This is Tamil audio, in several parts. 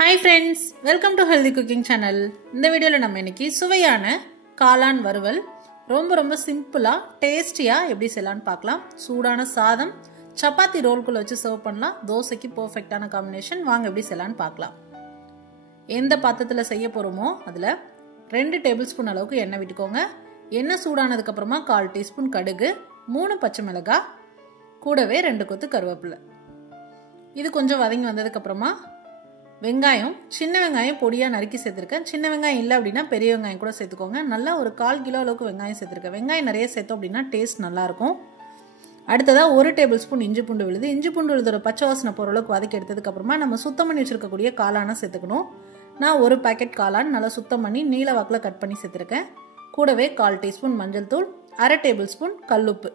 Hi friends, welcome to Healthy Cooking Channel. இந்த வீடியோல நம்ம இன்னைக்கு சுவையான காளான் வறுவல் ரொம்ப சிம்பிளா டேஸ்டியா எப்படி செய்யலாம்னு பார்க்கலாம். சூடான சாதம் சப்பாத்தி ரோல்குள்ள வச்சு சர்வ் பண்ணலாம். தோசைக்கு பெர்ஃபெக்ட்டான காம்பினேஷன். வாங்க எப்படி செய்யலாம்னு பார்க்கலாம். எந்த பாத்திரத்துல செய்ய போறோமோ அதுல 2 டேபிள்ஸ்பூன் அளவுக்கு எண்ணெய் விட்டுக்கோங்க. எண்ணெய் சூடானதுக்கு அப்புறமா 1/4 டீஸ்பூன் கடுகு, 3 பச்சை மிளகாய், கூடவே 2 கொத்து கருவேப்பிலை. இது கொஞ்சம் வதங்கி வந்ததுக்கு அப்புறமா வெங்காயம், சின்ன வெங்காயம் பொடியா நறுக்கி சேர்த்திருக்கேன். சின்ன வெங்காயம் இல்லை அப்படின்னா பெரிய வெங்காயம் கூட சேர்த்துக்கோங்க. நல்லா ஒரு 1/4 கிலோ அளவுக்கு வெங்காயம் சேர்த்திருக்கேன். வெங்காயம் நிறைய சேர்த்தோம் அப்படின்னா டேஸ்ட் நல்லா இருக்கும். அடுத்ததா 1 டேபிள் ஸ்பூன் இஞ்சி பூண்டு விழுது. இஞ்சி பூண்டு விழுதோட பச்சை வாசனை போற அளவுக்கு வதக்கி எடுத்ததுக்கு அப்புறமா நம்ம சுத்தம் பண்ணி வச்சிருக்கக்கூடிய காளானை சேர்த்துக்கணும். நான் ஒரு பாக்கெட் காளான் நல்லா சுத்தம் பண்ணி நீல வாக்கில் கட் பண்ணி சேர்த்திருக்கேன். கூடவே 1/4 டீஸ்பூன் மஞ்சள் தூள், 1/2 டேபிள் ஸ்பூன் கல்லுப்பு,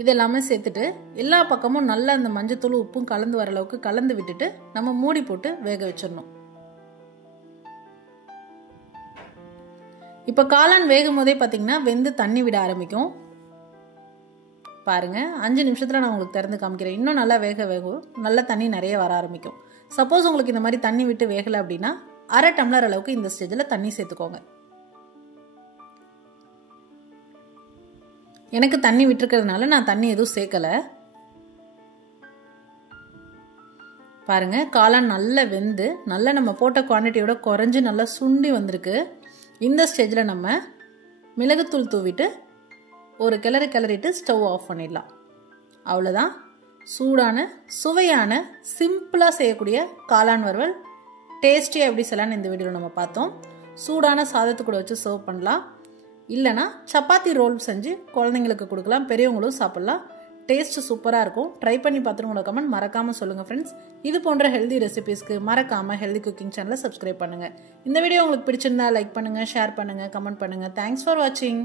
இதெல்லாமே சேர்த்துட்டு எல்லா பக்கமும் நல்லா அந்த மஞ்சத்தூள் உப்பும் கலந்து வர அளவுக்கு கலந்து விட்டுட்டு நம்ம மூடி போட்டு வேக வச்சிடணும். இப்ப காளான் வேகும் போதே பாத்தீங்கன்னா வெந்து தண்ணி விட ஆரம்பிக்கும். பாருங்க, 5 நிமிஷத்துல நான் உங்களுக்கு திறந்து காமிக்கிறேன். இன்னும் நல்லா வேகும், நல்ல தண்ணி நிறைய வர ஆரம்பிக்கும். சப்போஸ் உங்களுக்கு இந்த மாதிரி தண்ணி விட்டு வேகல அப்படின்னா 1/2 டம்ளர் அளவுக்கு இந்த ஸ்டேஜ்ல தண்ணி சேர்த்துக்கோங்க. எனக்கு தண்ணி விட்டுருக்கிறதுனால நான் தண்ணி எதுவும் சேர்க்கல. பாருங்க, காளான் நல்லா வெந்து நல்லா நம்ம போட்ட குவான்டிட்டியோட குறைஞ்சு நல்லா சுண்டி வந்திருக்கு. இந்த ஸ்டேஜில் நம்ம மிளகுத்தூள் தூவிட்டு ஒரு கிளறிட்டு ஸ்டவ் ஆஃப் பண்ணிடலாம். அவ்வளோதான், சூடான சுவையான சிம்பிளாக செய்யக்கூடிய காளான் வறுவல் டேஸ்டியாக எப்படி செய்யலான்னு இந்த வீடியோவில் நம்ம பார்த்தோம். சூடான சாதத்து கூட வச்சு சர்வ் பண்ணலாம். இல்லைனா சப்பாத்தி ரோல் செஞ்சு குழந்தைங்களுக்கு கொடுக்கலாம், பெரியவங்களும் சாப்பிடலாம். டேஸ்ட் சூப்பராக இருக்கும். ட்ரை பண்ணி பார்த்துட்டு உங்களோட கமெண்ட் மறக்காமல் சொல்லுங்கள் ஃப்ரெண்ட்ஸ். இது போன்ற ஹெல்தி ரெசிபீஸ்க்கு மறக்காமல் ஹெல்தி குக்கிங் சேனலை சப்ஸ்கிரைப் பண்ணுங்கள். இந்த வீடியோ உங்களுக்கு பிடிச்சிருந்தா லைக் பண்ணுங்கள், ஷேர் பண்ணுங்கள், கமெண்ட் பண்ணுங்கள். தேங்க்ஸ் ஃபார் வாட்சிங்.